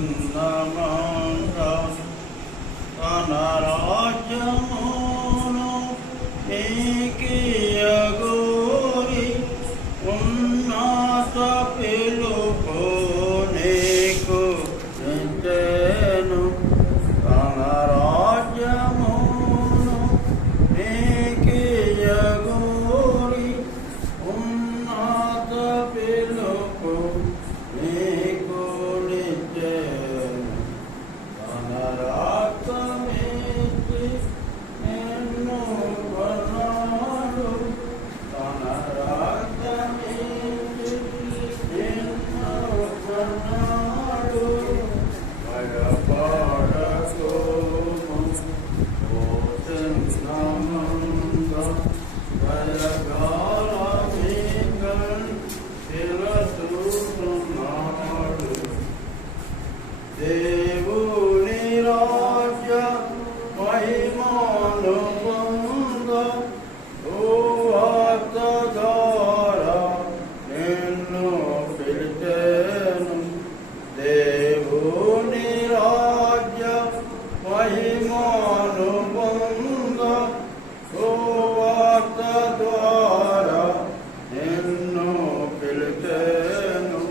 చిన్నమంగా తన రాజ్యమును నీకియగోరి ఉన్నత పిలుపు నీకు నిచ్చెను. తన రాజ్యమును నీకియగోరి ఉన్నత పిలుపు నీకు నిచ్చెను. తన రక్తమిచ్చి నిన్ను కొన్నాడు. తన రక్తమిచ్చి నిన్ను కొన్నాడు. భయపడకుము ఓ చిన్నమంద, దయగల మీకై పిలుస్తున్నాడు. దేవుని రాజ్య మహిమను పొంద సువార్త ద్వారా నిన్ను పిలిచెను. దేవుని రాజ్య మహిమను పొంద సువార్త ద్వారా నిన్ను పిలిచెను.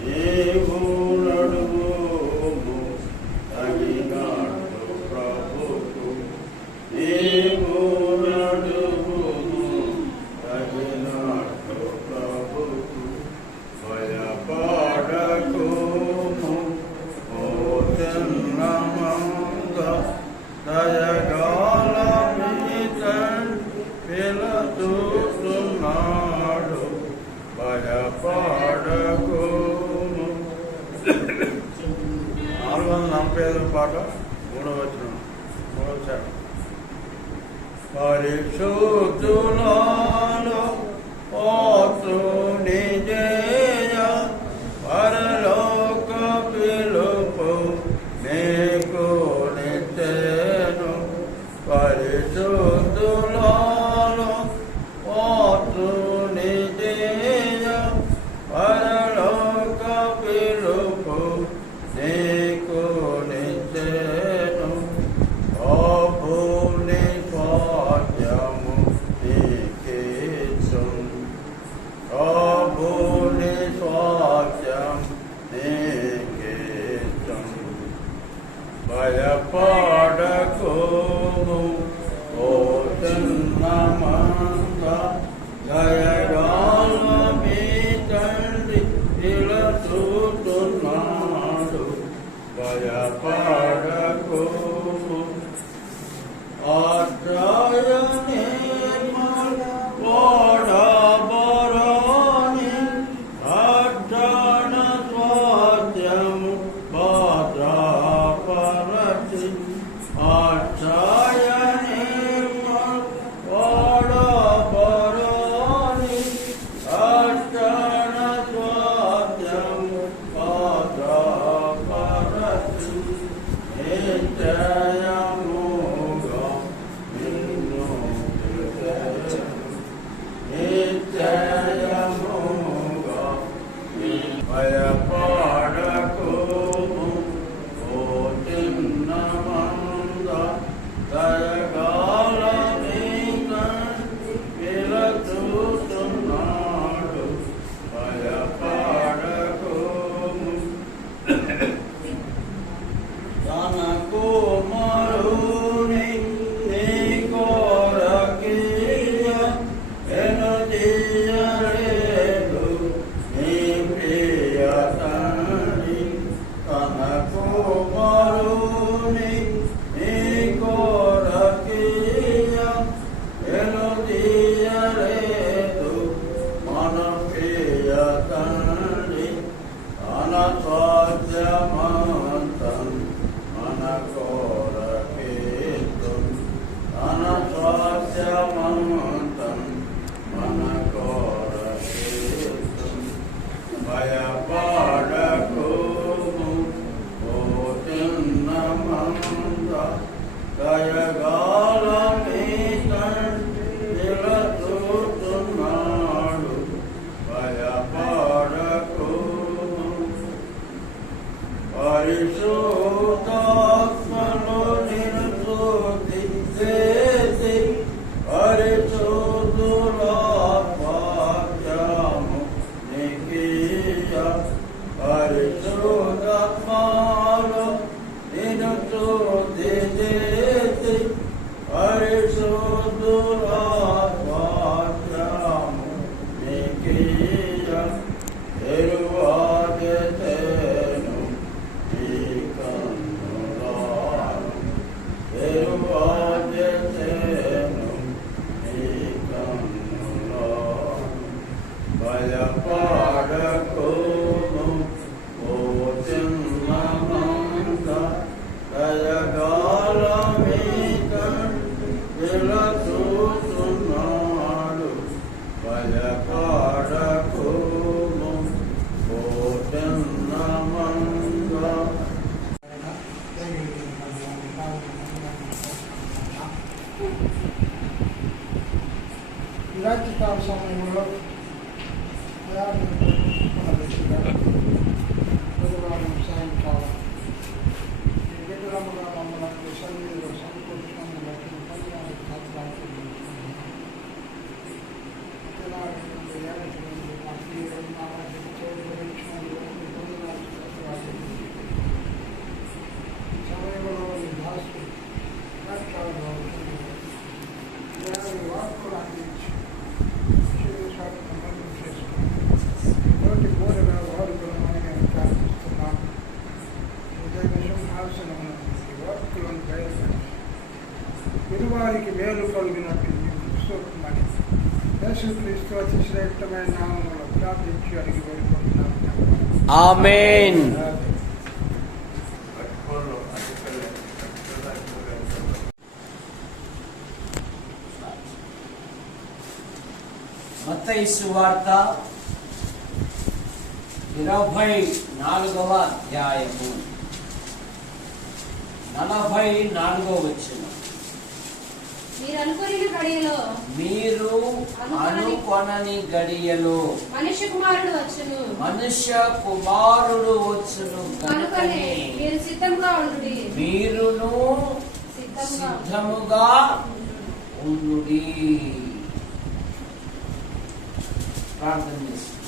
నీవు నడువుము తగినట్టు ప్రభుకు. నీవు నడువుము తగినట్టు ప్రభుకు. భయపడకుము ఓ చిన్నమంద, దయగల మీ తండ్రి పిలుస్తున్నాడు. భయపడకుము. 445 పాట 3వ వచనం 3వ శాఖ. పరిశుద్ధులలో పోతుని జయ పరలోక పిలుపు నీకు నిచ్చెను. పరిశుద్ధులలో పోతుని జయ పరలోక పిలుపు నీకు నిచ్చెను. ప్రభుని స్వాస్థ్యము నీకిచ్చును. ప్రభుని స్వాస్థ్యం నీకిచ్చును. భయపడకుము ఓ చిన్నమంద, దయగల మీ తండ్రి పిలుస్తున్నాడు. భయపడకుము. ఆశ్రయనే ఓడబోరని అర్జన స్వాస్థ్యము భద్రపరచి. ఆశ్రయనే ఓడబోరని అర్జన స్వాస్థ్యము భద్రపరచి. నిశ్చయముగా నిన్ను పిలిచెను. నిశ్చయముగా భయపడకుము ఓ చిన్నమంద, దయగల మీ తండ్రి పిలుస్తున్నాడు. భయపడకుము. తన కుమారుని నీ కొరకియ ఎనుదీయలేదు నీ ప్రియ తండ్రి. తన కుమారుని నీ కొరకియ ఎనుదీయలేదు మన ప్రియ తండ్రి. తన స్వాస్థ్యమంతం మన కొరకిచ్చును. తన స్వాస్థ్యమంతం మన కొరకిచ్చును. భయపడకుము ఓ చిన్నమంద, పరిశుద్ధాత్మలో నిన్ను స్తుతించేసి పరిశుద్ధులాత్మము నీకీయ పరిశుద్ధాత్మలో నిన్ను స్తుతించేసి పరిశుద్ధులాత్మము నీకీయ ఎరువాదెను ఈ కన్నులాను ఎరువాదెను ఈ కన్నులాను భయపడకుము ఓ చిన్నమంత దయగాల మీద నిలచూచున్నాడు భయపడకుము ఓ చిన్నమంత. రాత్రికాల సమయంలో బుధవారం సాయంకాలం ఈ విగ్రహముగా మమ్మల్ని సన్నిధిలో సంతోషంగా బట్టి పదినాడు సంవత్సరాలు సమయంలో దాసు వాక్కులు అందించి నోటి బోధగా వాడుకోవడం నేను ప్రార్థిస్తున్నాను. ఉదయ సింహాసనము వాక్కులను బయలుపడి గురువారికి మేలు కలిగినట్టు చూసుకోమని యేసుక్రీస్తు అతి శ్రేష్టమైన నామములో ప్రార్థించి అడిగి వేడుకుంటున్నాను. ఆమేన్. మత్తయి సువార్త 24వ అధ్యాయము 44వ వచనం. మీరు అనుకొనని గడియలో మనుష్య కుమారుడు వచ్చును కనుకనే మీరు సిద్ధముగా ఉండుడి. మీరును సిద్ధముగా ఉండుడి. ప్రార్థన చేస్తాం.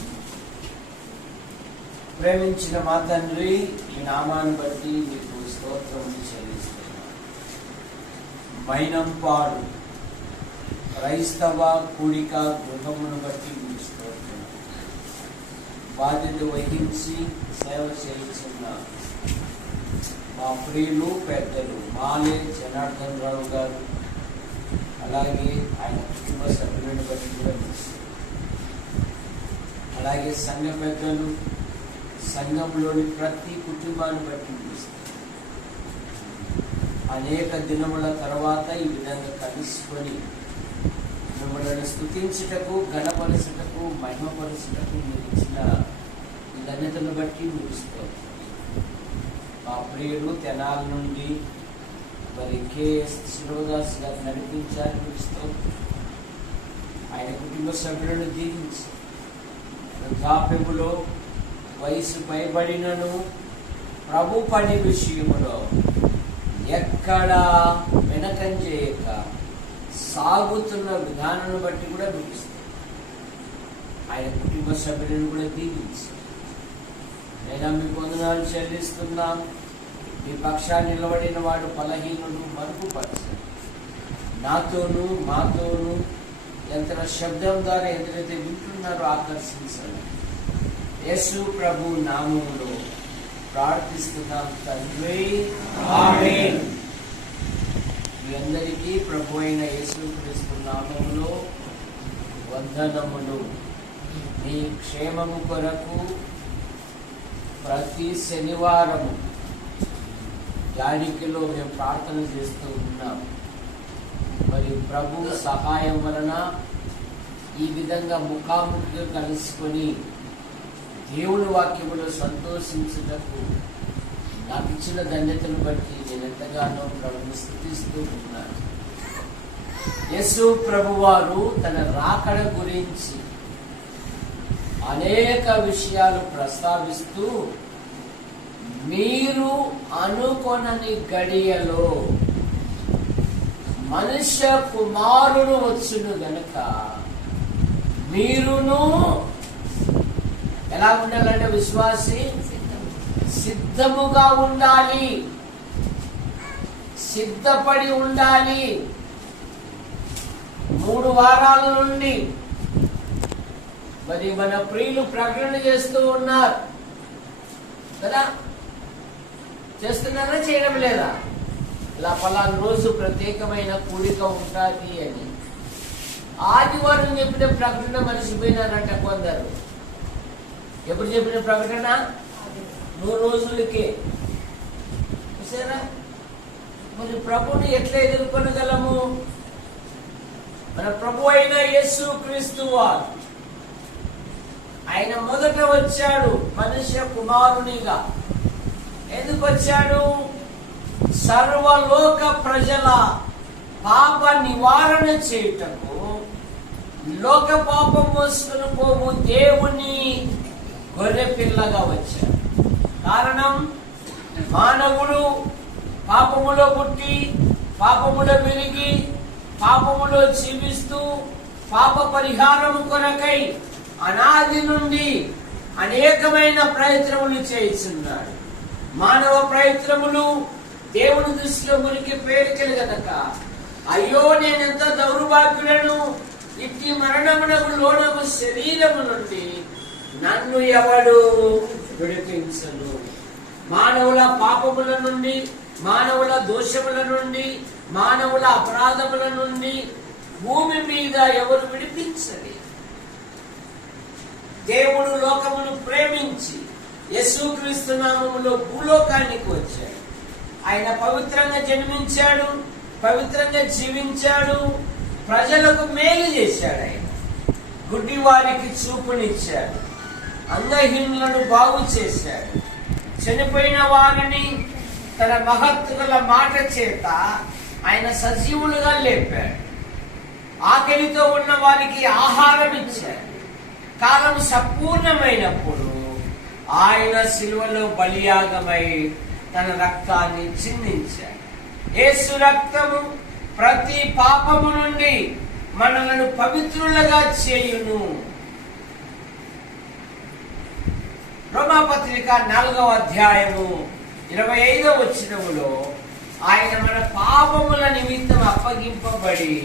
ప్రేమించిన మా తండ్రి, ఈ నామాన్ని బట్టి మీకు స్తోత్రం చెల్లిస్తున్నాను. మైనంపాడు క్రైస్తవ కూడిక గృహమును బట్టి మీకు స్తోత్రం. బాధ్యత వహించి సేవ చేస్తున్న మా ప్రియులు పెద్దలు మాలే జనార్దన్ రావు గారు, అలాగే ఆయన కుటుంబ సభ్యులను బట్టి కూడా అలాగే సంఘ పెద్దలు, సంఘంలోని ప్రతి కుటుంబాన్ని బట్టి అనేక దినముల తర్వాత ఈ విధంగా కలుసుకొని మిమ్మల్ని స్తుతించుటకు, గణపరచుటకు, మహిమపరచుటకు మీరు ఇచ్చిన ఈ ధన్యతను బట్టి మీరు స్తోత్రం. మా ప్రియులు తెనాల నుండి మరి కేఎస్ శిరోదాస్ గారు నడిపించారు. మీరు స్తోత్రం. ఆయన కుటుంబ సభ్యులను దీవించి వృద్ధాప్యములో వయసు పైబడినను ప్రభు పని విషయములో ఎక్కడా వెనకంజేయక సాగుతున్న విధానాన్ని బట్టి కూడా చూపిస్తుంది. ఆయన కుటుంబ సభ్యులను కూడా దీవించి నేను మీకు వందనాలు చెల్లిస్తున్నాం. మీ పక్షాన్ని నిలబడిన వాడు బలహీనుడు మరుగుపరచండి. నాతోనూ మాతోనూ యంత్ర శబ్దం ద్వారా ఎంతైతే వింటున్నారో ఆకర్షించండి. యేసు ప్రభు నామములో ప్రార్థిస్తున్నాం తండ్రి, ఆమేన్. మీ అందరికీ ప్రభు అయిన యేసుక్రీస్తు నామములో వందనములు. మీ క్షేమము కొరకు ప్రతి శనివారము యాడికిలో మేము ప్రార్థన చేస్తూ ఉన్నాం. మరి ప్రభు సహాయం వలన ఈ విధంగా ముఖాముఖిగా కలుసుకొని దేవుని వాక్యములో సంతోషించుటకు నాకు ఇచ్చిన ధన్యతను బట్టి నేను ఎంతగానో ప్రభుని స్తుతిస్తూ ఉన్నాను. యేసు ప్రభువారు తన రాకడ గురించి అనేక విషయాలు ప్రస్తావిస్తూ మీరు అనుకొనని గడియలో మనుష్య కుమారుడు వచ్చును గనుక మీరును ఎలా ఉండాలంటే విశ్వాసి సిద్ధముగా ఉండాలి, సిద్ధపడి ఉండాలి. 3 వారాల నుండి మరి మన ప్రియులు ప్రకటన చేస్తూ ఉన్నారు కదా, చేస్తున్నారా చేయడం లేదా? ఇలా పలానా రోజు ప్రత్యేకమైన కూడిక ఉంటుంది అని ఆదివారం చెప్పిన ప్రకటన మర్చిపోయినారంట కొందరు. ఎప్పుడు చెప్పిన ప్రకటన? 3 రోజులకే. చూసారా? మరి ప్రభుని ఎట్లా ఎదుర్కొనగలము? మన ప్రభు అయిన యేసు క్రీస్తు వారు ఆయన మొదట వచ్చాడు మనుష్య కుమారునిగా. ఎందుకు వచ్చాడు? సర్వలోక ప్రజల పాప నివారణ చేయుటకు, లోక పాపం మోసుకుని పోవు దేవుని గొర్రె పిల్లగా వచ్చాడు. కారణం, మానవుడు పాపములో పుట్టి పాపములో పెరిగి పాపములో జీవిస్తూ పాప పరిహారము కొరకై అనాది నుండి అనేకమైన ప్రయత్నములు చేస్తున్నాడు. మానవ ప్రయత్నములు దేవుని దృష్టిలో మురికి పేరుకెలు గనక అయ్యో నేనెంత దౌర్భాగ్యులను, ఇట్టి మరణమునకు లోనము శరీరము నుండి నన్ను ఎవడు విడిపించను. మానవుల పాపముల నుండి, మానవుల దోషముల నుండి, మానవుల అపరాధముల నుండి భూమి మీద ఎవరు విడిపించరు. దేవుడు లోకమును ప్రేమించి యేసుక్రీస్తు నామములో భూలోకానికి వచ్చాడు. ఆయన పవిత్రంగా జన్మించాడు, పవిత్రంగా జీవించాడు, ప్రజలకు మేలు చేశాడు. ఆయన గుడ్డి వారికి చూపునిచ్చాడు, అంగహీనులను బాగు చేశాడు, చనిపోయిన వారిని తన మహత్తుగల మాట చేత ఆయన సజీవులుగా లేపాడు, ఆకలితో ఉన్న వారికి ఆహారం ఇచ్చాడు. కాలం సంపూర్ణమైనప్పుడు ఆయన శిలువలో బలియాగమై తన రక్తాన్ని చిందించాడు. యేసు రక్తము ప్రతి పాపము నుండి మనలను పవిత్రులుగా చేయును. రోమాపత్రిక 4వ అధ్యాయము 25వ వచనములో ఆయన మన పాపముల నిమిత్తం అప్పగింపబడి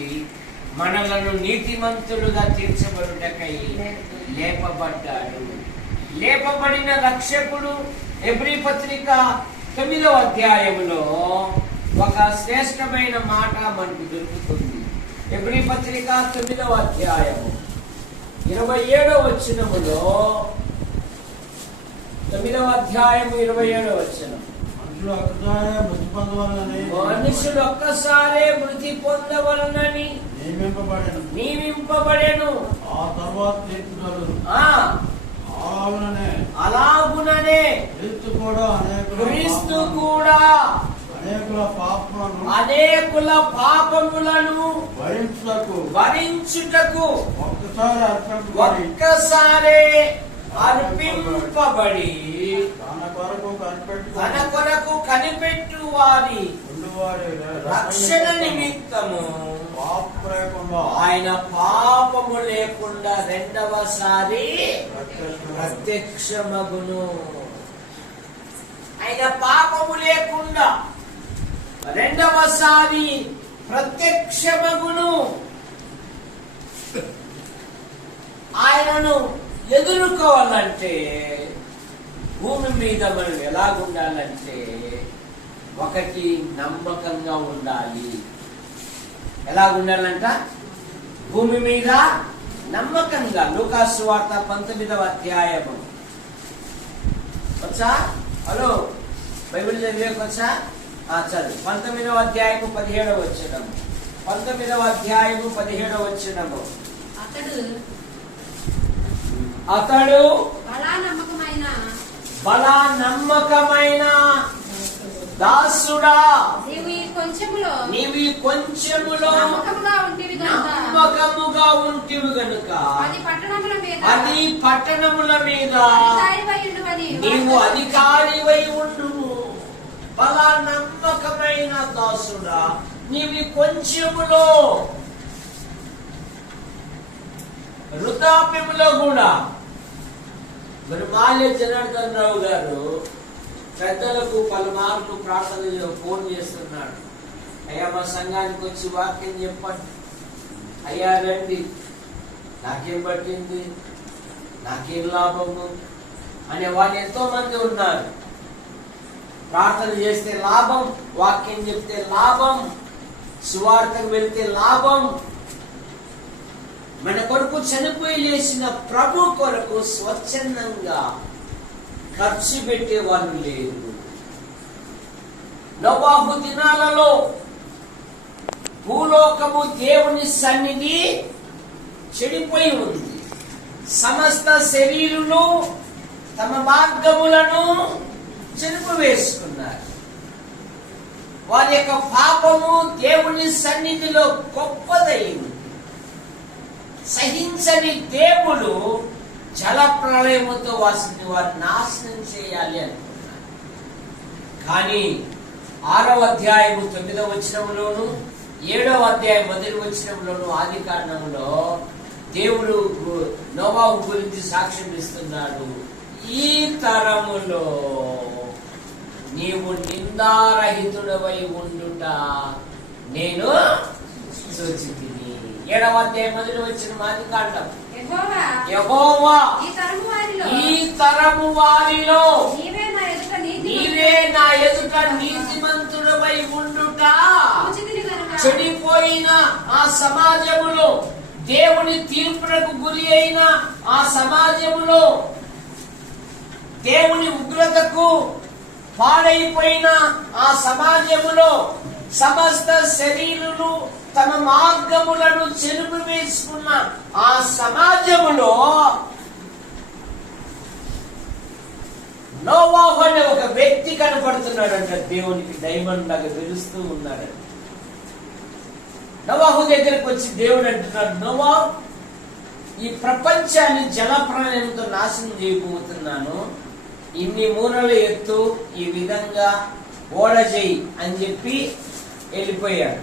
మనలను నీతిమంతులుగా తీర్చబడుటకై లేపబడ్డాడు. లేపబడిన రక్షకుడు హెబ్రీ పత్రిక 9వ అధ్యాయములో ఒక శ్రేష్టమైన మాట మనకు దొరుకుతుంది. హెబ్రీ పత్రిక 9వ అధ్యాయము 27వ వచనములో, 9వ అధ్యాయము 27వ వచనం, మనుషులు ఒక్కసారే మృతి పొందవలనని నియమింపబడెను. ఆ తర్వాత అలాగుననే క్రీస్తు కూడా అనేకుల పాపములను భరించుటకు ఒక్కసారే అర్పింపబడి తన కొరకు కనిపెట్టు వారి రక్షణ నిమిత్తము ఆయన పాపము లేకుండా రెండవసారి ప్రత్యక్షమగును. ఆయన పాపము లేకుండా రెండవసారి ప్రత్యక్షమగును. ఆయనను ఎదుర్కోవాలంటే భూమి మీద మనం ఎలాగుండాలంటే, ఒకటి నమ్మకంగా ఉండాలి. ఎలాగుండాలంట? భూమి మీద నమ్మకంగా. లూకాసు సువార్త 19వ అధ్యాయము వచ్చా? హలో, బైబిల్ చదివేకొచ్చా? చదువు. 19వ అధ్యాయము 17వ వచనము. 19వ అధ్యాయము 17వ వచనము. అతడు బలా నమ్మకమైన దాసుడా, నీవు ఈ కొంచెములో నమ్మకముగా ఉంటివి గనుక 10 పట్టణముల మీద నీవు అధికారివై ఉండు బలా నమ్మకమైన దాసుడా, నీవి కొంచెములో వృద్ధాప్యములో కూడా. మరి మాల్య జనార్దన్ రావు గారు పెద్దలకు పలుమార్లు ప్రార్థనలో ఫోన్ చేస్తున్నాడు. అయ్యా మా సంఘానికి వచ్చి వాక్యం చెప్పండి, అయ్యా రండి, నాకేం పట్టింది, నాకేం లాభము అనే వాళ్ళు ఎంతో మంది ఉన్నారు. ప్రార్థన చేస్తే లాభం, వాక్యం చెప్తే లాభం, సువార్తకు వెళ్తే లాభం. మన కొరకు చనిపోయి లేచిన ప్రభు కొరకు స్వచ్ఛందంగా ఖర్చు పెట్టే వాళ్ళు లేరు. నోవాహు దినాలలో భూలోకము దేవుని సన్నిధి చెడిపోయి ఉంది. సమస్త శరీరులు తమ మార్గములను చెరుపు వేసుకున్నారు. వారి యొక్క పాపము దేవుని సన్నిధిలో గొప్పదైంది. సహించని దేవుడు జల ప్రళయముతో వారిని నాశనం చేయాలి అనుకున్నారు. కానీ 6వ అధ్యాయము 9వ వచనములోను 7వ అధ్యాయం 1వ వచనంలోను ఆది కాండములో దేవుడు నోవాహు గురించి సాక్ష్యం ఇస్తున్నాడు. ఈ తరములో నీవు నిందారహితుడవై ఉండుట నేను చూచితిని. 7వ అధ్యాయం 1వ వచనం ఆది కాండం. యెహోవా ఈ తరము వారిలో నీవే నా ఎదుట నీతిమంతుడవై ఉండుట చెడిపోయిన ఆ సమాజములో, దేవుని తీర్పునకు గురి అయిన ఆ సమాజములో, దేవుని ఉగ్రతకు పాడైపోయిన ఆ సమాజములో సమస్త శరీరులు తమ మార్గములను చెరుపు వేసుకున్న ఆ సమాజములో నోవాహు అనే ఒక వ్యక్తి కనపడుతున్నాడంట. దేవునికి డైమండ్ లాగా తెలుస్తూ ఉన్నాడంట. నోవాహు దగ్గరకు వచ్చి దేవుడు అంటున్నాడు, నోవాహు, ఈ ప్రపంచాన్ని జల ప్రళయంతో నాశనం చేయబోతున్నాను, ఇన్ని మూరల ఎత్తు, ఈ విధంగా ఓడ చేయి అని చెప్పి వెళ్ళిపోయాడు.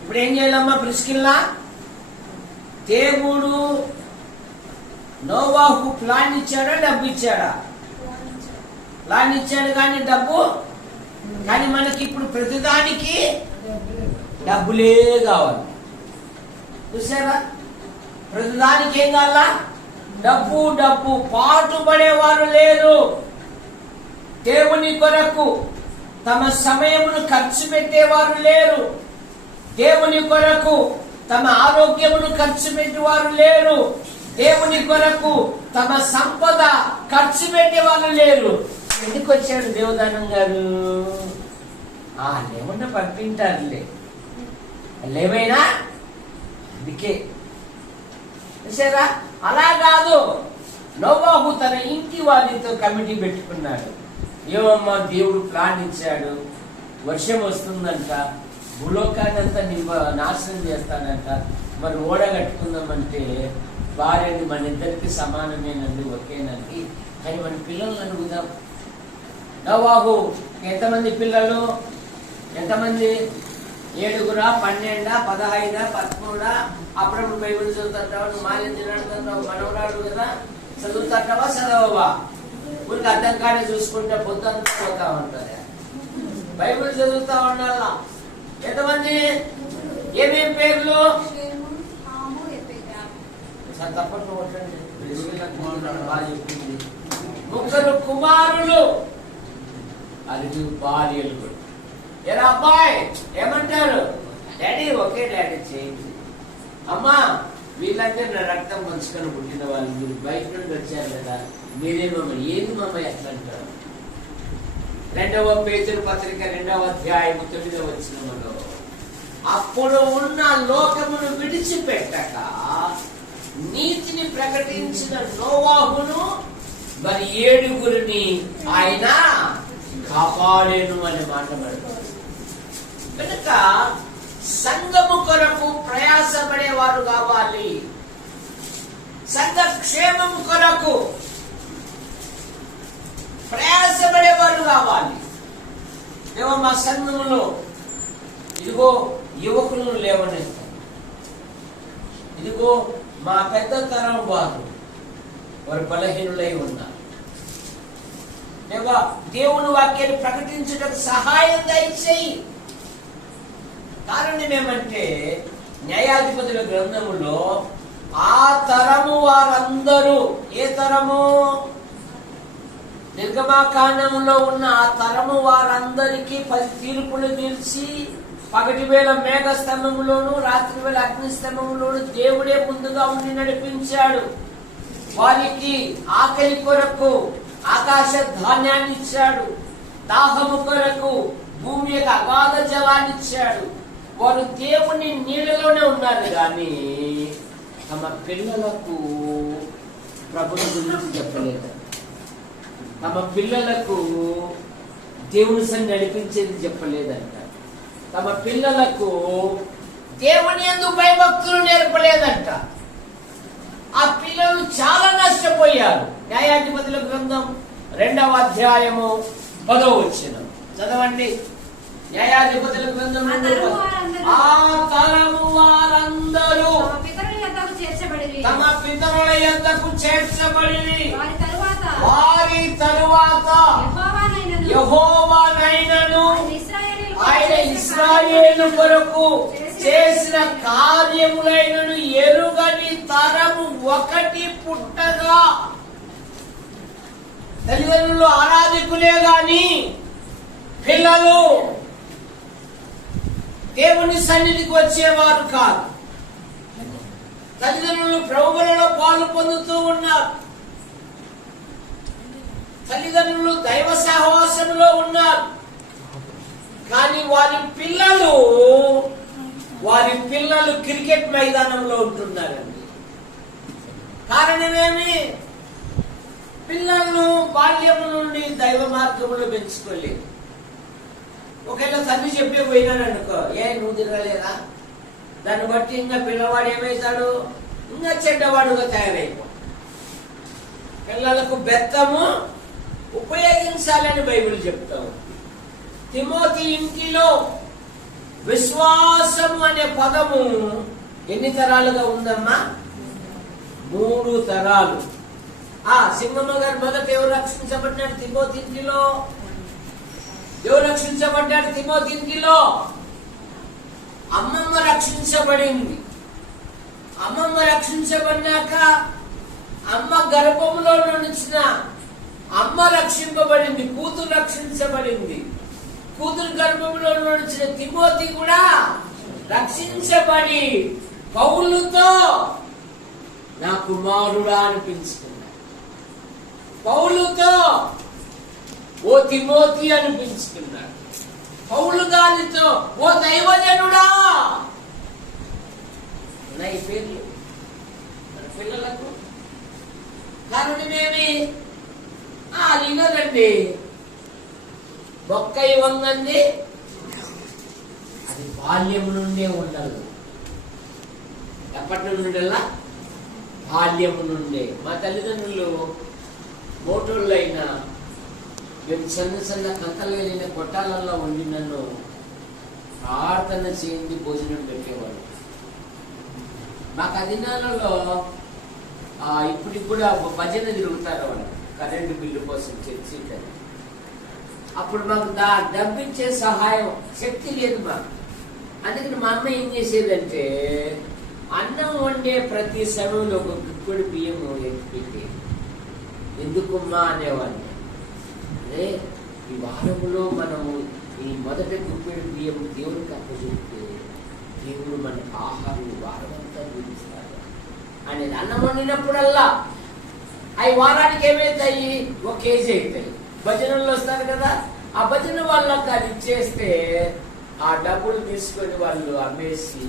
ఇప్పుడు ఏం చేయాలమ్మా ప్రిస్కిల్లా? దేవుడు నోవాహు ప్లాన్ ఇచ్చాడా, డబ్బు ఇచ్చాడా? ప్లాన్ ఇచ్చాడు కానీ డబ్బు, కానీ మనకి ఇప్పుడు ప్రతిదానికి డబ్బులే కావాలి. చూసారా, ప్రతిదానికి ఏం కావాలా? డబ్బు. డబ్బు పాటుపడేవారు లేరు. దేవుని కొరకు తమ సమయమును ఖర్చు పెట్టేవారు లేరు. దేవుని కొరకు తమ ఆరోగ్యమును ఖర్చు పెట్టేవారు లేరు. దేవుని కొరకు తమ సంపద ఖర్చు పెట్టేవారు లేరు. ఎందుకు వచ్చాడు దేవదానం గారు? లేమన్నా పంపింటారులే, లేమైనా అందుకే. చూసారా, అలా కాదు. నోవాహు తన ఇంటి వారితో కమిటీ పెట్టుకున్నాడు. ఏమమ్మా, దేవుడు ప్లాన్ ఇచ్చాడు, వర్షం వస్తుందంట, భూలోకాన్ని అంతా నాశనం చేస్తాడంట, మరి ఓడ కట్టుకుందామంటే భార్యని మన ఇద్దరికి సమానమేనండి, ఒకేనండి, కానీ మన పిల్లల్ని అడుగుదాం. నోవాహు ఎంతమంది పిల్లలు? ఎంతమంది? 7, 12, 15, 13. అప్పుడప్పుడు బైబిల్ చదువుతుంటావా? నువ్వు మాల్యం తినడుతుంటావు, మనవరాడు కదా, చదువుతుంటావా చదవవా? ఊరికి అర్థం కాడే చూసుకుంటే పొద్దుంతా పోతా ఉంటుంది. బైబిల్ చదువుతా ఉండాలా. ఎంతమంది? ఏమేం పేర్లు? తప్పట్లు కొట్టండి. బాగా చెప్పింది. 3 కుమారులు, 5 భార్యలు కూడా. ఎరా అబ్బాయి ఏమంటారు? డాడీ, ఒకే డాడీ చేయండి. అమ్మా, వీళ్ళంటే నా రక్తం పంచుకొని పుట్టిన వాళ్ళు, మీరు బయట నుండి వచ్చారు కదా, మీరేమమ్మ ఏంది మమ్మ ఎట్లా అంటారు? 2వ పేతురు పత్రిక 2వ అధ్యాయం 9వ వచనములో, అప్పుడు ఉన్న లోకమును విడిచిపెట్టక నీతిని ప్రకటించిన నోవాహును మరి 7 ఆయన కాపాడేను అనే మాట పడుతుంది. కనుక సంఘము కొరకు ప్రయాసపడేవారు కావాలి. సంఘ క్షేమం కొరకు ప్రయాసపడేవారు కావాలి. దేవా మా సంఘంలో ఇదిగో యువకులను లేవనెత్తాను, ఇదిగో మా పెద్ద తరం వారు బలహీనులై ఉన్నారు దేవా, దేవుని వాక్యాన్ని ప్రకటించడానికి సహాయం దయచేయి. కారణం ఏమంటే న్యాయాధిపతుల గ్రంథములో ఆ తరము వారందరూ, ఏ తరము? నిర్గమాకాండములో ఉన్న ఆ తరము వారందరికీ 10 తీర్పులు తీర్చి పగటి వేళ మేఘ స్తంభములోను రాత్రి వేళ అగ్ని స్తంభములోను దేవుడే ముందుగా ఉండి నడిపించాడు. వారికి ఆకలి కొరకు ఆకాశ ధాన్యాన్ని ఇచ్చాడు, దాహము కొరకు భూమి యొక్క అగాధ జలాన్ని ఇచ్చాడు. వారు దేవుని నీళ్ళలోనే ఉన్నారు కానీ తమ పిల్లలకు ప్రభుని గురించి చెప్పలేదు. తమ పిల్లలకు దేవుని సన్ని నడిపించేది చెప్పలేదంట. తమ పిల్లలకు దేవుని యందు భయభక్తులు నేర్పలేదంట. ఆ పిల్లలు చాలా నష్టపోయారు. న్యాయాధిపతుల గ్రంథం 2వ అధ్యాయము 10వ వచనం చదవండి. న్యాయాధిపతుల గ్రంథం ఆ తరము వారందరూ తమ పితరుల యొద్దకు చేర్చబడి వారి తరువాత యెహోవానైనను ఆయన ఇశ్రాయేలు కొరకు చేసిన కార్యములైనను ఎరుగని తరము ఒకటి పుట్టగా, తల్లిదండ్రులు ఆరాధికులే గాని పిల్లలు దేవుని సన్నిధికి వచ్చేవారు కాదు. తల్లిదండ్రులు ప్రభువులలో పాలు పొందుతూ ఉన్నారు. తల్లిదండ్రులు దైవ సహవాసంలో ఉన్నారు. కానీ వారి పిల్లలు క్రికెట్ మైదానంలో ఉంటున్నారండి. కారణమేమి? పిల్లలను బాల్యము నుండి దైవ మార్గంలో పెంచుకోలేదు. ఒకవేళ తండ్రి చెప్పే పోయినాడు అనుకో, నువ్వు తిరగలేదా? దాన్ని బట్టి ఇంకా పిల్లవాడు ఏమవుతాడు? ఇంకా చెడ్డవాడుగా తయారైపో. పిల్లలకు బెత్తము ఉపయోగించాలని బైబిల్ చెప్తాము. తిమోతి ఇంటిలో విశ్వాసము అనే పదము ఎన్ని తరాలుగా ఉందమ్మా? 3 తరాలు. సింగమ్మ గారు మొదట ఎవరు రక్షించబడ్డాడు? తిమోతి ఇంటిలో. ఎవరు రక్షించబడ్డాడు? తిమోతి ఇంటిలో అమ్మమ్మ రక్షించబడింది. అమ్మమ్మ రక్షించబడినాక అమ్మ గర్భంలో నుంచిన అమ్మ రక్షింపబడింది, కూతురు రక్షించబడింది. కూతురు గర్భంలో నుంచిన తిమోతి కూడా రక్షించబడి పౌలుతో నా కుమారుడా అనిపించుకున్నాడు. పౌలుతో ఓ తిమోతి అనిపించుకున్నాడు. పౌలు గారితో ఓ దైవజనుడా. ఈ పేర్లు మన పిల్లలకు కారణమేమి? వినరండి. మొక్క ఇవ్వండి, అది బాల్యము నుండే ఉండదు. ఎప్పటి నుండల్లా? బాల్యము నుండే. మా తల్లిదండ్రులు మోటోళ్ళైనా మేము సన్న కంతలు వెళ్ళిన కొట్టాలలో ఉండి నన్ను ప్రార్థన చేయించి భోజనం పెట్టేవాడు. మాకు ఆ దినాలలో ఇప్పటికి కూడా భజన తిరుగుతారు వాళ్ళు, కరెంటు బిల్లు కోసం చర్చి. అప్పుడు మాకు డబ్బిచ్చే సహాయం శక్తి లేదు మాకు. అందుకని మా అమ్మ ఏం చేసేదంటే అన్నం వండే ప్రతి సమయంలో ఒక గుక్కడి బియ్యం ఎత్తిపెట్టి ఎందుకుమ్మా అనేవాడిని. అదే ఈ వారములో మనము ఈ మొదటి గుక్కడి బియ్యం దేవునికి అప్పచెప్తే దేవుడు మనకు ఆహారం వారం అంతా గురిస్తాడు అనేది. అన్నం వండినప్పుడల్లా అవి వారానికి ఏమవుతాయి? 1 కేజీ అవుతాయి. భజనలు వస్తారు కదా, ఆ భజన వాళ్ళకి అది ఇచ్చేస్తే ఆ డబ్బులు తీసుకొని వాళ్ళు అమ్మేసి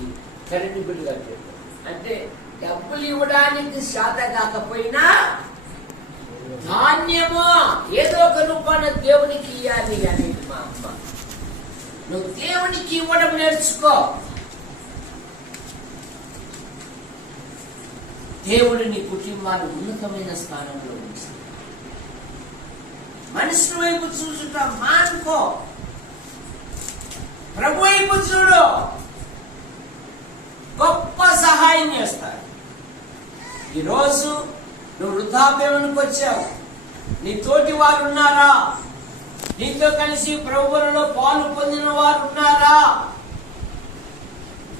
కరెంటు బిల్లు కట్టారు. అంటే డబ్బులు ఇవ్వడానికి శాత కాకపోయినా ధాన్యము ఏదో ఒక రూపాన దేవునికి ఇవ్వాలి అనేది మా అమ్మ. నువ్వు దేవునికి ఇవ్వడం నేర్చుకో. దేవుడు నీ కుటుంబాన్ని ఉన్నతమైన స్థానంలో ఉంచి మనుషుల వైపు చూసుట మానుకో. ప్రభు వైపు చూడు, గొప్ప సహాయం చేస్తాడు. ఈరోజు నువ్వు వృద్ధాప్యానికి వచ్చావు, నీ తోటి వారు ఉన్నారా? నీతో కలిసి ప్రభువులలో పాలు పొందిన వారు ఉన్నారా?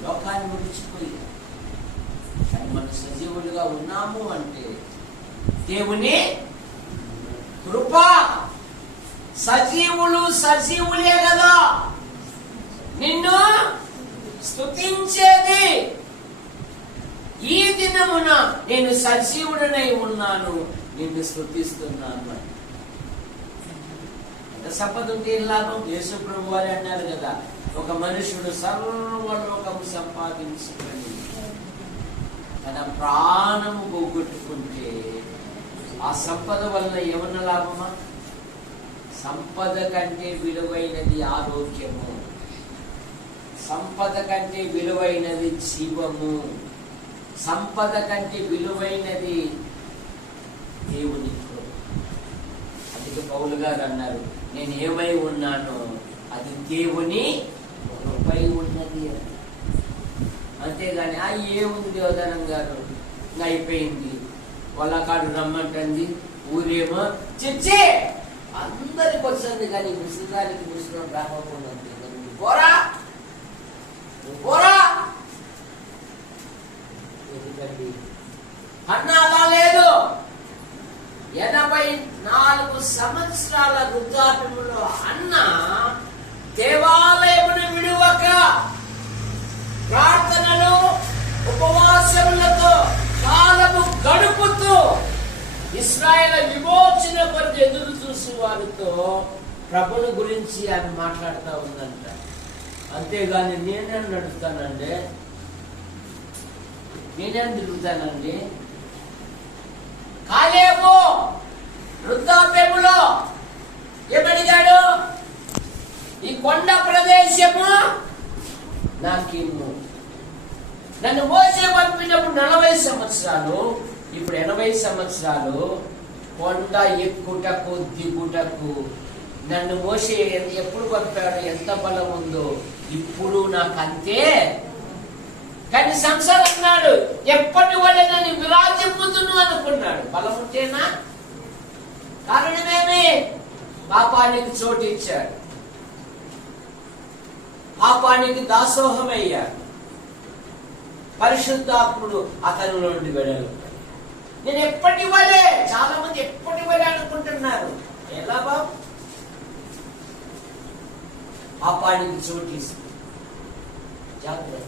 లోకాన్ని విడిచిపోయి కానీ మనం సజీవులుగా ఉన్నాము అంటే దేవుని కృప. సజీవులే కదా నిన్ను స్తుతించేది. ఈ దినమున నేను సజీవుడనై ఉన్నాను, నిన్ను స్తుతిస్తున్నాను. సంపద ఉంటే లాభం? యేసు ప్రభు వారు అన్నారు కదా, ఒక మనుషుడు సర్వలోకము సంపాదించుకొని తన ప్రాణము పోగొట్టుకుంటే ఆ సంపద వలన ఏమన్నా లాభమా? సంపద కంటే విలువైనది ఆరోగ్యము, సంపద కంటే విలువైనది జీవము, సంపద కంటే విలువైనది దేవుని కృప. అందుకే పౌలు గారు అన్నారు, నేను ఏమై ఉన్నానో అది దేవుని కృపై ఉన్నది అని. అంతేగాని ఏముంది దేవదానం గారు అయిపోయింది, వాళ్ళకాడు రమ్మంటుంది, ఊరేమో చర్చే అందరికి వచ్చింది కానీ ముసలిదానికి ముసలి రాకపోయింది. పోరా ఎందుకండి అన్న అలా లేదు. 84 సంవత్సరాల వృద్ధాప్యములో అన్న దేవాలయమును విడువక ప్రార్థనలు ఉపవాసములతో కాలము గడుపుతూ ఇశ్రాయేలు విమోచన కొరకు ఎదురు చూసి వారితో ప్రభుని గురించి ఆమె మాట్లాడుతూ ఉందంట. అంతేగాని నేనేం నడుస్తానండి, నేనేం తిరుగుతానండి? కాలేబు వృద్ధాప్యములో ఏమడిగాడు? ఈ కొండ ప్రదేశము నాకిమ్ము. నన్ను మోసే పంపినప్పుడు 40 సంవత్సరాలు, ఇప్పుడు 80 సంవత్సరాలు. కొండ ఎక్కుటకు దిగుటకు నన్ను మోసే ఎప్పుడు పంపాడు? ఎంత బలం ఉందో ఇప్పుడు నాకు అంతే. కానీ సంసారం అన్నాడు, ఎప్పటి వల్ల నన్ను విరాజింపుతును అనుకున్నాడు. బలం ఉంటేనా? కారణమేమి? పాపానికి చోటు ఇచ్చాడు, పాపానికి దాసోహమయ్యాడు. పరిశుద్ధాత్ముడు అతనిలో నుండి వెడలు. నేను ఎప్పటి వలే, చాలా మంది ఎప్పటి వలే అనుకుంటున్నారు. ఎలా బాబు? పాపానికి చోటు ఇస్తుంది. జాగ్రత్త.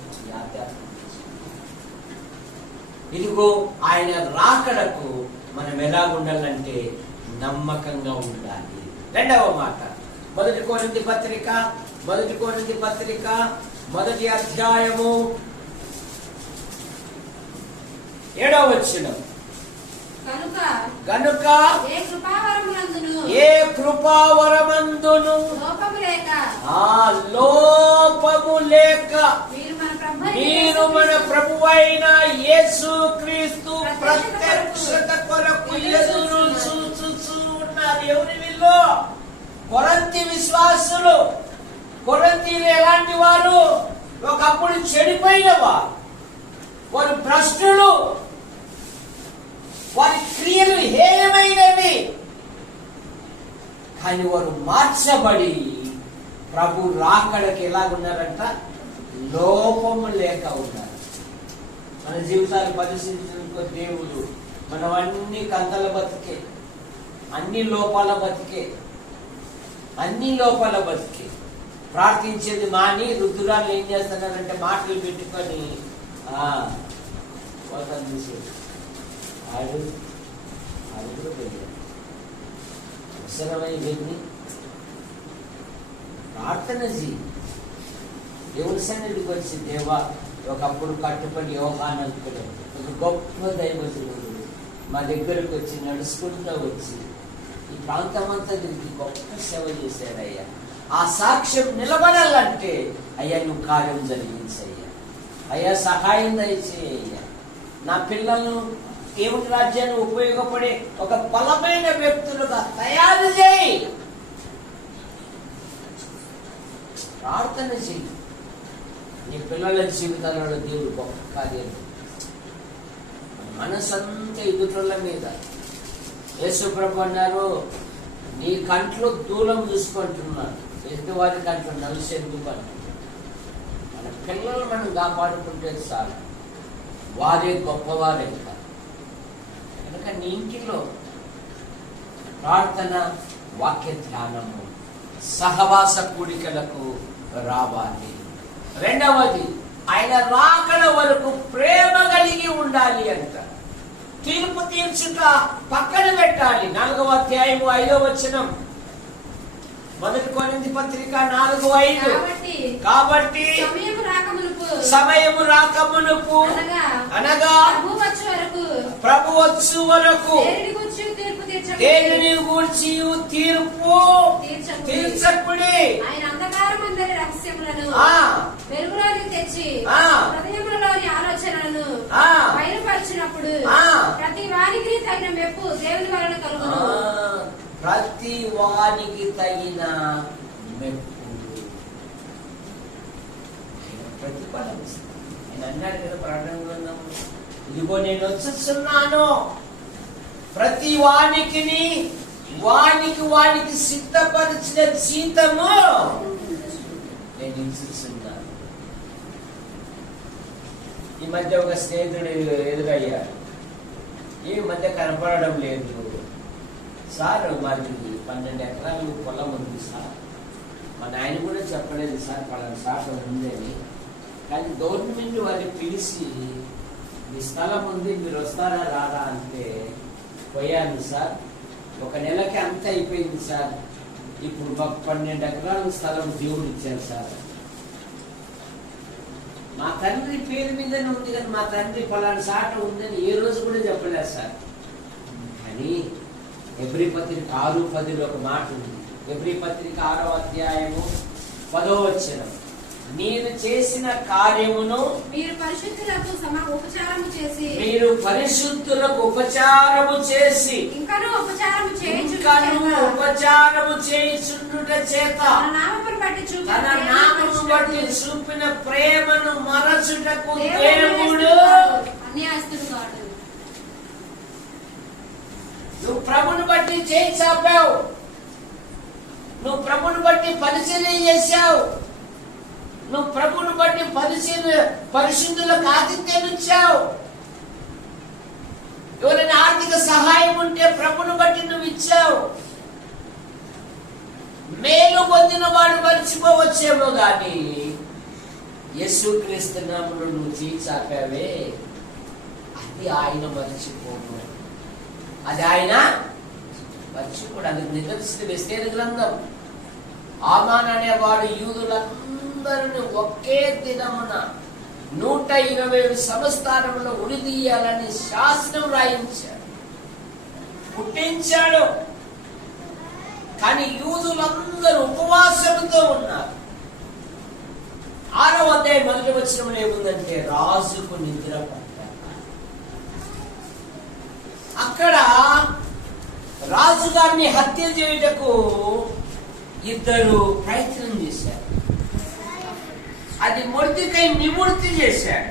ఇదిగో ఆయన రాకడకు మనం ఎలా ఉండాలంటే నమ్మకంగా ఉండాలి. రెండవ మాట, మొదటి కొరింథీ పత్రిక 1వ అధ్యాయము 7వ వచనం. కనుక ఏ కృపావరమందును లోపము లేక మీరు మన ప్రభువైన యేసు క్రీస్తు ప్రత్యక్షత కొరకు ఎదురు చూచు ఉన్నారు. ఎవరి వీళ్ళు? కొరింథీ విశ్వాసులు. కొరింథీలు ఎలాంటి వారు? ఒకప్పుడు చెడిపోయిన వారు భ్రష్టులు, వారి క్రియలు హేయమైనవి. కానీ వారు మార్చబడి ప్రభు రాకడకి ఎలాగున్నారంట? లోపము లేక ఉన్నారు. మన జీవితాలు పరిశీలించిన దేవుడు మనం అన్ని కంతల బతికే, అన్ని లోపాల బతికే ప్రార్థించేది మాని రుద్దురాలు ఏం చేస్తున్నారంటే మాటలు పెట్టుకొని పోతాను చూసేది. ఆడు కూడా పోయాడు. అవసరమైనవి ప్రార్థన చేయి. దేవుని సన్నిధికి వచ్చి, దేవా, ఒకప్పుడు కట్టుబడి యోహాను అనుకున్నాడు, ఒక గొప్ప దైవజనుడు మా దగ్గరకు వచ్చి నడుచుకుంటూ వచ్చి ఈ ప్రాంతం అంతా తిరిగి గొప్ప సేవ చేశాడయ్యా. ఆ సాక్ష్యం నిలబడాలంటే అయ్యా నువ్వు కార్యం జరిగించయ్యా, అయ్యా సహాయం దయచేయ్యా, నా పిల్లలను దేవుని రాజ్యాన్ని ఉపయోగపడే ఒక బలమైన వ్యక్తులుగా తయారు చేయి. ప్రార్థన ప్రార్థన చెయ్యి. నీ పిల్లల జీవితాలలో దేవుడు గొప్ప కార్యం. మనసంతా ఎదుటోళ్ళ మీద. యేసు ప్రభు అన్నారు, నీ కంట్లో దూలం చూసుకుంటున్నాను, ఎదుటివారి కంట్లో నలుసెందుకు అంటున్నాను. మన పిల్లలు మనం కాపాడుకుంటే చాలు, వారే గొప్పవారే కాదు. కనుక నీ ఇంటిలో ప్రార్థన, వాక్య ధ్యానము, సహవాస కూడికలకు రావాలి. రెండవది, ఆయన రాకడ వరకు ప్రేమ కలిగి ఉండాలి అంట. తీర్పు తీర్చుట పక్కన పెట్టాలి. 4వ అధ్యాయము 5వ వచనం, 1 కొరింథీ పత్రిక 4:5. కాబట్టి సమయము రాకమునుపు అనగా ప్రభు వచ్చు వరకు దేనిని గూర్చి తీర్పు తీర్చకుడి. ఆయన అంధకారమందరి రహస్యములను వెలుగులోకి తెచ్చి హృదయములలోని ఆలోచనలను బయలుపరిచినప్పుడు ప్రతి వానికి తగిన మెప్పు దేవుని వలన కలుగును. ప్రతి వానికి తగిన మెప్పు ప్రతిఫలం. ఆయన అన్నాడు కదా ప్రార్థన గ్రంథంలో, ఇదిగో నేను వచ్చేస్తున్నాను, ప్రతి వానికి వానికి సిద్ధపరిచిన జీతము నేను ఇస్తున్నాను. ఈ మధ్య ఒక స్నేహితుడు ఎదురయ్యాడు. ఈ మధ్య కనపడడం లేదు సార్, మరి 12 ఎకరాలు పొలం ఉంది సార్, మా నాయన కూడా చెప్పలేదు సార్ పలానా సార్ ఉందని. కానీ గవర్నమెంట్ వారిని పిలిచి మీ స్థలం ఉంది, మీరు వస్తారా రారా అంటే పోయాను సార్. 1 నెలకి అంత అయిపోయింది సార్. ఇప్పుడు మాకు 12 ఎకరాల స్థలం దేవుడు ఇచ్చారు సార్. మా తండ్రి పేరు మీదనే ఉంది కానీ మా తండ్రి పలానా సాట ఉందని ఏ రోజు కూడా చెప్పలేదు సార్. కానీ ఎబ్రీ పత్రిక 6:10 ఒక మాట ఉంది. ఎబ్రీ పత్రిక 6వ అధ్యాయము 10వ వచనం, మీరు చేసిన కార్యమును మీరు పరిశుద్ధులకు ఉపచారము చేసి ఇంకను ఉపచారము చేయుచుండుట చేత తన నామమును బట్టి చూపిన ప్రేమను మరచుటకు దేవుడు అన్యాయస్తుడు కాడు. నువ్వు ప్రభుని బట్టి చేయి చాపావు, నువ్వు ప్రభుని బట్టి పరిచర్య చేశావు, నువ్వు ప్రభుని బట్టి పరిశుద్ధులకు ఆతిథ్యం ఇచ్చావు. ఎవరైనా ఆర్థిక సహాయం ఉంటే ప్రభుని బట్టి నువ్వు ఇచ్చావు. మేలు పొందిన వాడు మర్చిపోవచ్చేమో గాని యేసుక్రీస్తు నామములో నువ్వు చేయి చాపావే, అది ఆయన మర్చిపోను. అది ఆయన మర్చిపోడు. అందుకు నిదర్శనం ఎస్తేరు గ్రంథం. ఆమాన్ అనేవాడు యూదులందరినీ ఒకే దినమున 127 సంవత్సరంలో ఉరిదీయాలని శాసనం రాయించాడు, పుట్టించాడు. కానీ యూదులందరూ ఉపవాసంతో ఉన్నారు. 6వ అధ్యాయం 1వ వచనంలో ఏముందంటే, రాజుకు నిద్ర పట్టాడు. అక్కడ రాజుగారిని హత్య చేయుటకు 2 ప్రయత్నం చేశారు. అది మొర్దెకై నివృత్తి చేశాడు.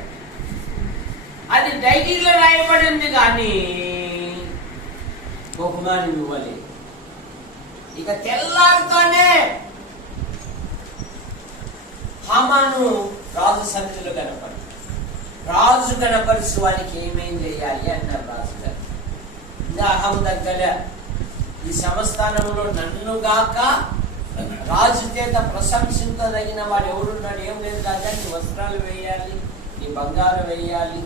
అది డైరీలో రాయబడింది కానీ బహుమానం ఇవ్వలేదు. ఇక తెల్లారితోనే హామాను రాజు సన్నిధిలో కనపడి, రాజు కనపరిచి వారికి ఏమేం చేయాలి అన్నారు రాజుగారు. అహం దగ్గర ఈ సంస్థానంలో నన్ను గాక రాజు చేత ప్రశంసించదగిన వాడు ఎవడున్నాడు? ఏం లేదు రాజా, నీ వస్త్రాలు వేయాలి, నీ బంగారం వేయాలి,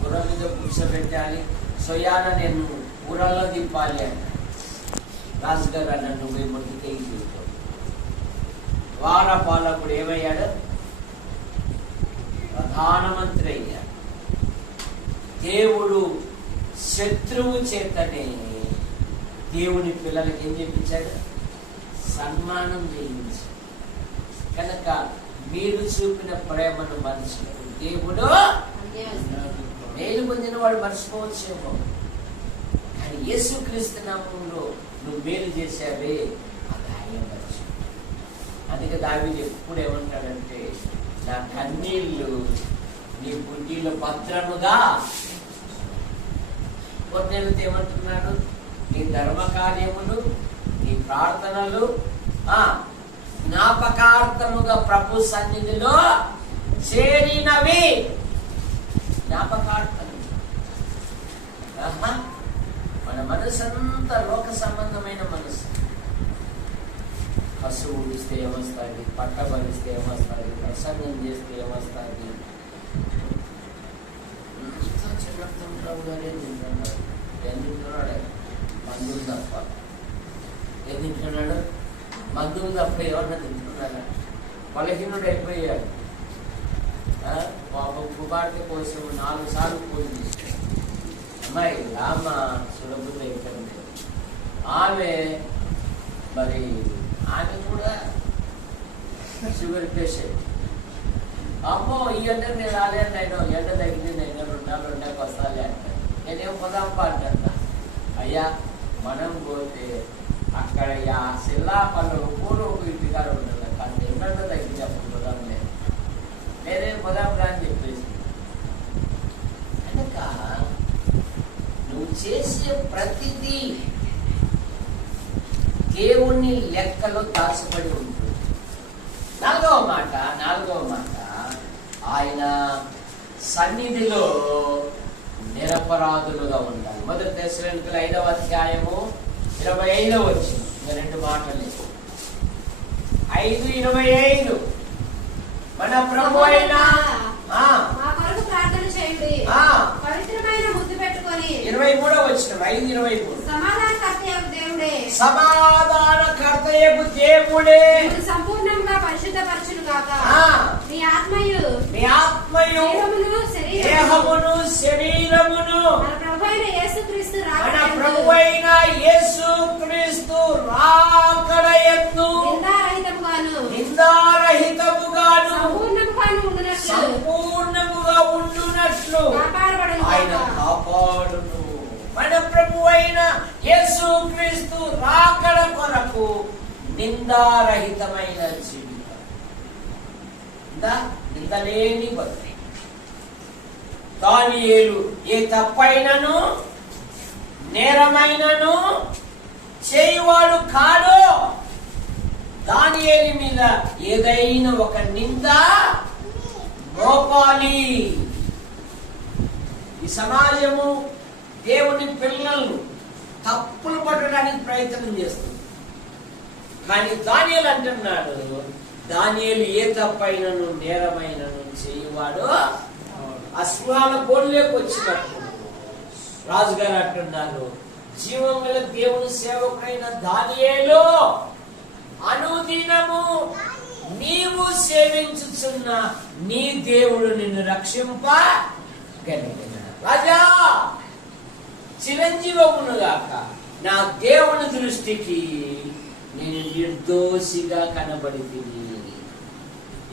గుర్రం మీద కూర్చోబెట్టాలి, సొయాన నేను ఊరల్లో దింపాలి అంట. రాజుగారు అన్నాడు, నువ్వు మొదటికే చూస్తావు. వారపాలకుడు ఏమయ్యాడు? ప్రధానమంత్రి అయ్యాడు. దేవుడు శత్రువు చేతనే దేవుని పిల్లలకి ఏం చెప్పించాడు? సన్మానం చేయించాడు. కనుక మీరు చూపిన ప్రేమను మర్చిపోయి దేవుడు మేలు పొందిన వాడు మర్చిపోవచ్చేమో, కానీ యేసుక్రీస్తు నామములో నువ్వు మేలు చేశావే, అది ఆయన మర్చిపో. అందుకే దావీదు ఎప్పుడు ఏమంటాడంటే, నా కన్నీళ్లు నీ బుడ్డిలో భద్రముగా. కొన్నేళ్ళతో ఏమంటున్నాడు, నీ ధర్మ కార్యములు, నీ ప్రార్థనలు జ్ఞాపకార్థముగా ప్రభు సన్నిధిలో చేరినవి. జ్ఞాపకార్థం. మన మనసు అంతా లోక సంబంధమైన మనసు. పశువు ఊడిస్తే ఏమొస్తుంది, పట్టబలిస్తే ఏమొస్తుంది, ప్రసంగం చేస్తే ఏమొస్తుంది. చిన్నగానే తింటున్నాడు. ఏం తింటున్నాడు? మందులు తప్ప. ఏం తింటున్నాడు? మందులు తప్ప ఎవరన్నా తింటున్నాడా? బలహీనుడు అయిపోయాడు. పాపం కుమార్తె కోసం 4 సార్లు పూజ చేశాడు. అమ్మాయి రామ సులభులు అయిపోయింది. ఆమె కూడా షుగర్ పేషెంట్. అమ్మో ఈ ఎండ నేను రాలేను, నేను ఎండ తగ్గింది, నేను 2 నెలలు వస్తాలే అంటే నేనేం పొదాంప అంట. అయ్యా మనం పోతే అక్కడ ఆ శిల్లా పనులు పూలు ఇంటికాడ ఉండాలి, కానీ ఎండ తగ్గింది అప్పుడు పొదాం లేదు, నేనేం పొదాంరా అని చెప్పేసి. కనుక నువ్వు చేసే ప్రతిదీ దేవుని లెక్కలో దాచబడి ఉంటుంది. 4వ మాట ఆయన సన్నిధిలో నిరపరాధులుగా ఉండాలి. 1 తెస్సలోనికీయుల 5వ అధ్యాయము 25వ వచనం. 2 మాటలు 5:25. మన ప్రభు అయిన ప్రార్థన చేయండి, పవిత్రమైన ముద్దు పెట్టుకొని. 23వ వచనం. 5:23. సమాధానకర్తయగు దేవుడే సంపూర్ణంగా పరిశుద్ధపరచును గాక. నీ ఆత్మయు దేహమును శరీరమును మన ప్రభు అయిన యేసుక్రీస్తు రాకడయందు నిందారహితముగాను సంపూర్ణముగా ఉండునట్లు ఆయన కాపాడును. మన ప్రభు అయిన యేసుక్రీస్తు రాకడ కొరకు నిందారహితమైన జీవితం, నిందలేని బతుకు. దానియేలు ఏ తప్పైనను నేరమైనను చేయువాడు కాడు. దానియేలు మీద ఏదైనా ఒక నింద మోపాలి. ఈ సమాజము దేవుని పిల్లలను తప్పులు పట్టడానికి ప్రయత్నం చేస్తుంది. కానీ దానియేలు అంటున్నాడు, దానియేలు ఏ తప్పైనను నేరమైనను చేయువాడు. ఆ సింహాల గోడలోకి వచ్చినప్పుడు రాజుగారు అంటున్నారు, జీవం గల దేవుని సేవకుడైన దానియేలు, అనుదినము నీవు సేవించుచున్న నీ దేవుడు నిన్ను రక్షింపగలిగిన రాజా చిరంజీవమునుగాక. నా దేవుని దృష్టికి నేను నిర్దోషిగా కనబడితిని.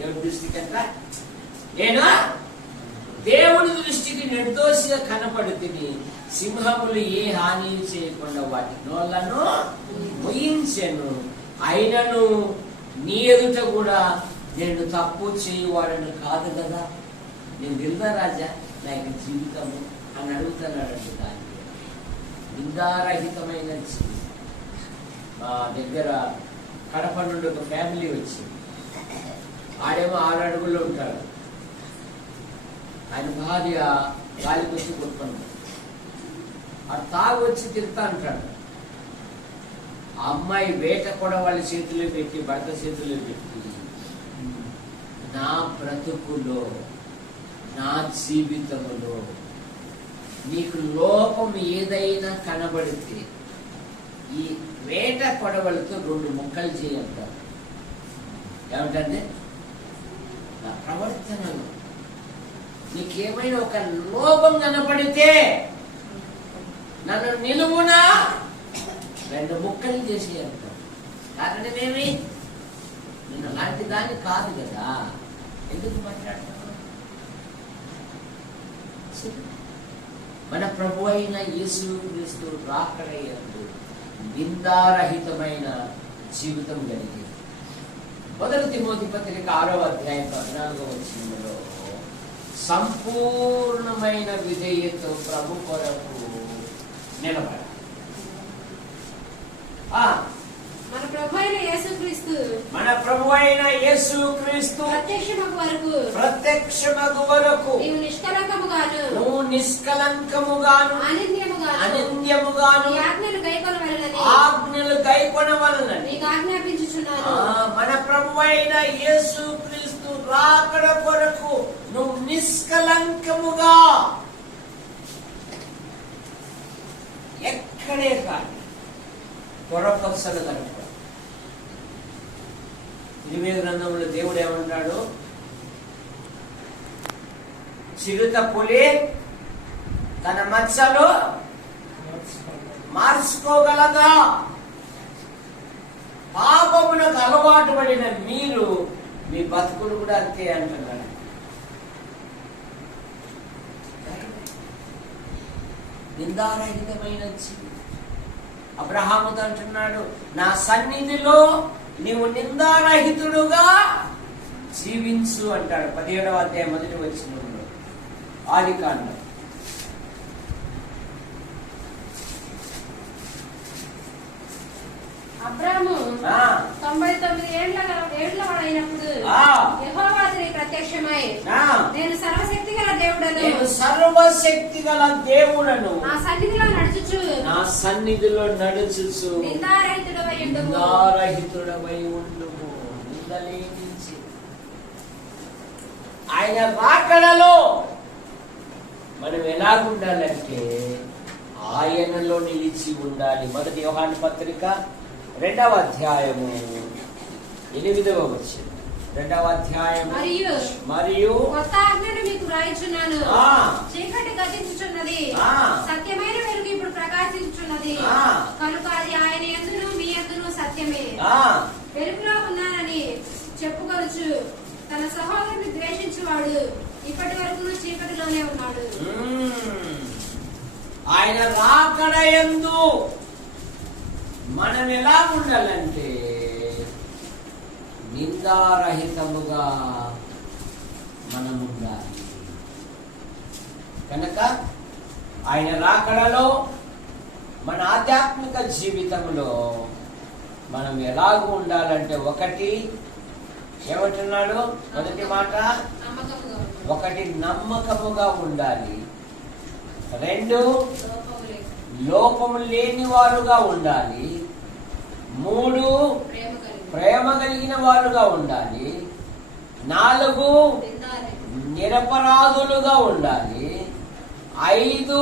ఎవరి దృష్టికంట? నేను దేవుని దృష్టికి నిర్దోషిగా కనబడితిని. సింహములు ఏ హాని చేయకుండా వాటి నోళ్లను మోయించెను. అయినను నీ ఎదుట కూడా నేను తప్పు చేయువాడని కాదు కదా. నేను తెలుదా రాజా నాకు జీవితము అని అడుగుతున్నాడండి. దాన్ని నిందారహితమైన జీవితం. మా దగ్గర కడప నుండి ఒక ఫ్యామిలీ వచ్చింది. ఆడేమో 6 అడుగుల్లో ఉంటాడు. ఆయన భార్య గాలికొచ్చి కొట్టుకుంటాడు. ఆ తాగు వచ్చి తిరుగుతా అంటాడు. ఆ అమ్మాయి వేట కూడా వాళ్ళ చేతుల్లో పెట్టి, భర్త చేతుల్లో పెట్టి, నా బ్రతుకులో నా జీవితంలో నీకు లోపం ఏదైనా కనబడితే ఈ వేట కొడవలతో 2 ముక్కలు చేయంటారు. ఏమంటే నా ప్రవర్తనలో నీకేమైనా ఒక లోపం కనపడితే నన్ను నిలువునా 2 ముక్కలు చేసి అంటారు. కారణమేమి? నేను అలాంటి దాన్ని కాదు కదా. ఎందుకు మాట్లాడుతున్నాను? మన ప్రభు అయిన యేసుక్రీస్తు రాకడయందు నిందారహితమైన జీవితం కలిగింది. మొదటి తిమోతి పత్రిక 6వ అధ్యాయం 14వ వచనంలో సంపూర్ణమైన విధేయత ప్రభు కొరకు నిలబడాలి. మన ప్రభు అయిన యేసుక్రీస్తు ప్రత్యక్షమగు వరకు నువ్వు నిష్కలంకముగాను అనింద్యముగాను ఆజ్ఞలు గైకొనవలెనని మన ప్రభు అయిన యేసుక్రీస్తు రాకడ కొరకు నువ్వు నిష్కలంకముగా ఎక్కడే కానీ పొరపక్షలు కనుక. ఇరిమియా గ్రంథంలో దేవుడు ఏమంటాడు? చిరుత పులి తన మచ్చలు మార్చుకోగలదా? పాపమునకు అలవాటు పడిన మీరు మీ బతుకులు కూడా అంతే అంటున్నాడు. నిందారహితమైన అబ్రహాముతో అంటున్నాడు, నా సన్నిధిలో నీవు నిందారహితుడుగా జీవించు అంటాడు. 17వ అధ్యాయం 1వ వచనంలో ఆదికాండం. అబ్రాము 99 ఏళ్ల వాడైనప్పుడు యెహోవా అతనికి ప్రత్యక్షమై, నేను సర్వశక్తి గల దేవుడను నా సన్నిధిలో నడుచుచు నిందారహితుడవై ఉండుము. నిందలేనించి ఆయన రాకడలో మనం ఎలాగుండాలంటే ఆయనలో నిలిచి ఉండాలి. మొదటి యోహాను పత్రిక 2వ అధ్యాయము 8వ వచనం. 2వ అధ్యాయం. మరియు కొత్త ఆజ్ఞను మీకు వ్రాయుచున్నాను, చీకటి గతించుచున్నది, సత్యమైన వెలుగు ఇప్పుడు ప్రకాశించుచున్నది, కనుక అది ఆయన యందును మీ యందును సత్యమే. వెలుగులో ఉన్నానని చెప్పుకొనుచు తన సహోదరుని ద్వేషించువాడు ఇప్పటి వరకు చీకటిలోనే ఉన్నాడు. ఆయన రాకడ యందు మనం ఎలా ఉండాలంటే నిందారహితముగా మనం ఉండాలి. కనుక ఆయన రాకడలో మన ఆధ్యాత్మిక జీవితంలో మనం ఎలాగూ ఉండాలంటే, ఒకటి ఏమంటున్నాడు? మొదటి మాట, ఒకటి నమ్మకముగా ఉండాలి. 2 లోపము లేని వారుగా ఉండాలి. 3 ప్రేమ కలిగిన వారుగా ఉండాలి. 4 నిరపరాధులుగా ఉండాలి. 5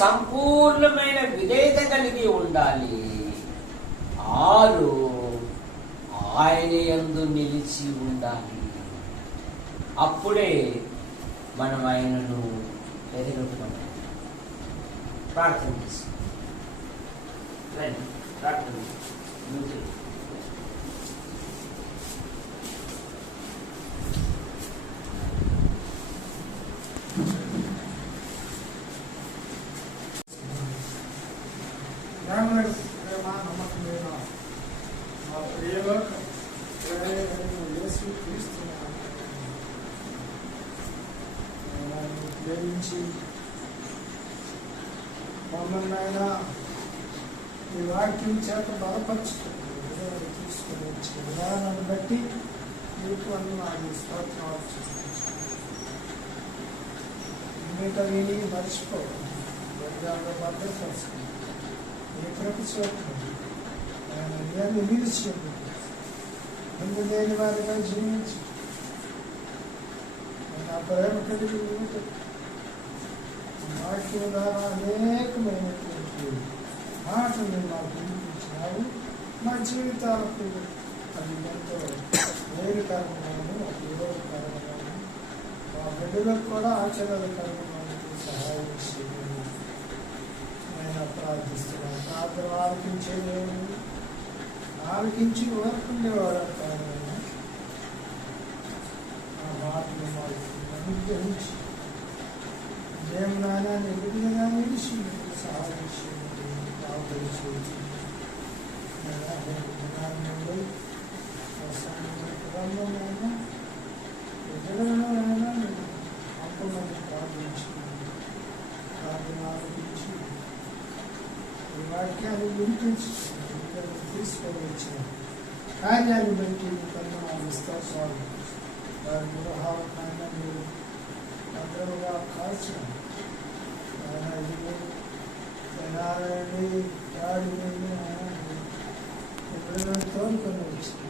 సంపూర్ణమైన విధేయత కలిగి ఉండాలి. 6 ఆయన యందు నిలిచి ఉండాలి. అప్పుడే మనం ఆయనను ఎదుర్కొంటాం. ప్రార్థన ప్రార్థన నమ్మకమైన మా ప్రియలో యేసుక్రీస్తు ప్రేమించి మమ్మల్ని ఆయన ఈ వాక్యం చేత బలపరుచుకుని తీసుకుని వచ్చే విధానాన్ని బట్టి మీకు అన్ని నాకు స్తోత్రాలు మిగతా విని మర్చిపోవాలి. భద్రపరుచుకుని ఏ ప్రతి చోట్ల ఆయన అందరినీ నిలిచి ముందు లేని వారిగా జీవించి నా ప్రేమ కలిగి వాక్యం ద్వారా అనేకమైనటువంటి మాటలు మాకు వినిపించినారు. మా జీవితాలకు అది ఎంతో మేలుకరమైన ఉపయోగకరమైన మా బిడ్డలకు కూడా ఆచరణకరమైన సహాయం చేయండి. నేను ప్రార్థిస్తున్నాను. ప్రార్థన ఆలకించేదేమి ఆలకించి ఊరుకుండేవాడు అంటాను. ఆ మాటలు మాకు అనుగ్రహించి దేవునాయన నిలుగులుగా నిలిచి సహాయం చేయండి. ప్రార్థన చేయండి. తీసుకొని వచ్చిన కార్యాన్ని బట్టి కొంతమంది స్తోత్రాలు వారి గృహాలకైనా మీరు భద్రముగా కాల్చిన తోడుకొని వచ్చిన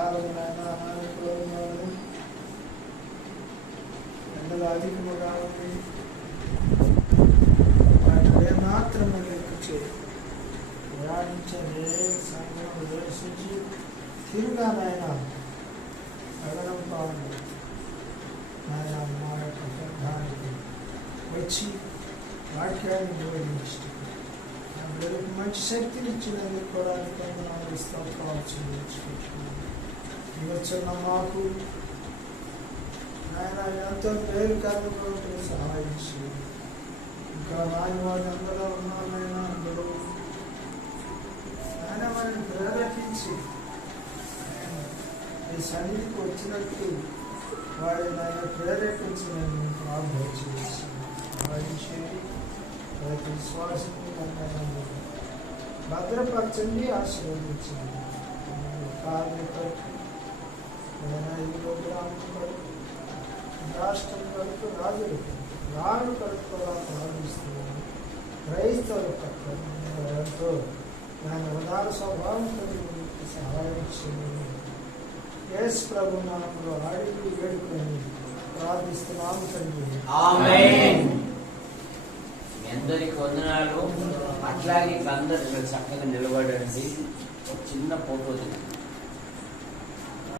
ఆరోగ్యమైన అనారోగ్యం ఎండలు అధికముగా ఉంది వాటి మాత్రమే లెక్క చేయి ప్రయాణించే సంఘం దర్శించి తిరుగా నాయన నగరం కావాలి నాయన మా యొక్క గ్రంథానికి వచ్చి వాక్యాన్ని బోధించి నా బిడ్డలకు మంచి శక్తిని ఇచ్చినందుకు కూడా కొంతమంది స్తోత్రాలు ఈ వచ్చిన మాకు ఆయన ఎంతో మేలుకరంగా ఉంటుంది సహాయం చేయండి. ఇంకా రాని వారి అందరూ ఉన్నారైనా అందరూ ఆయన వారిని ప్రేరేపించి ఈ సన్నిధికి వచ్చినట్టు వారిని ఆయన ప్రేరేపించి నేను ప్రార్థన చేసి సహాయం చేయండి. ప్రతి విశ్వాసం భద్రపరచండి, ఆశీర్వదించండి. కార్మికులకు ఈ ప్రోగ్రాంకు రాష్ట్రం వరకు రాను కలుపుకోవడా ప్రారంభిస్తున్నాను. క్రైస్తవుల పట్ల ఎంతో దాని ఉదార స్వభావం కలిగి సహాయం చేయండి. యేసు ప్రభు నామములో అడిగి వేడుకొని ప్రార్థిస్తున్నాము తండ్రి. ఆమేన్. మీ అందరికి వందనాలు. అట్లాగే అందరూ చక్కగా నిలబడండి. ఒక చిన్న ఫోటో దిగండి.